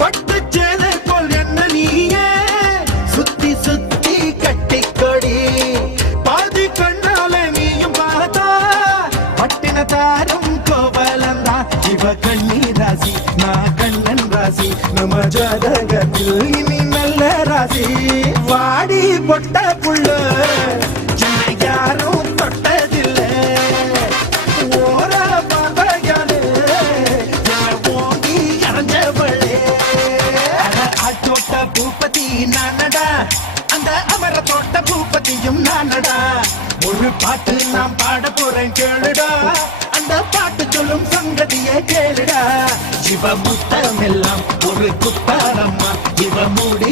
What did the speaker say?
பட்டு சேலை போல் என்ன நீயே சுத்தி சுத்தி கட்டிக்கொடி பாதி கண்ணால நீயும் பார்த்தா பட்டின தாரும் கோவலந்தா இவ கண்ணி ராசி நான் கண்ணன் ராசி நம்ம ஜாதகத்தில் இனி நல்ல ராசி வாடி பொட்ட புள்ள என்னை யாரும் தொட்டதில்லை ஓர பார்வையாலே என்னை ஓங்கி அரைஞ்சவளே ஆட்டோட்ட பூப்பதி நானடா அந்த அமர தோட்ட பூப்பதியும் நானடா ஒரு பாட்டு நான் பாட போறேன் கேளுடா அந்த பாட்டு சொல்லும் சங்கதியை கேளுடா இவ முத்தம் எல்லாம் ஒரு குத்தாரம்மா இவ மூடி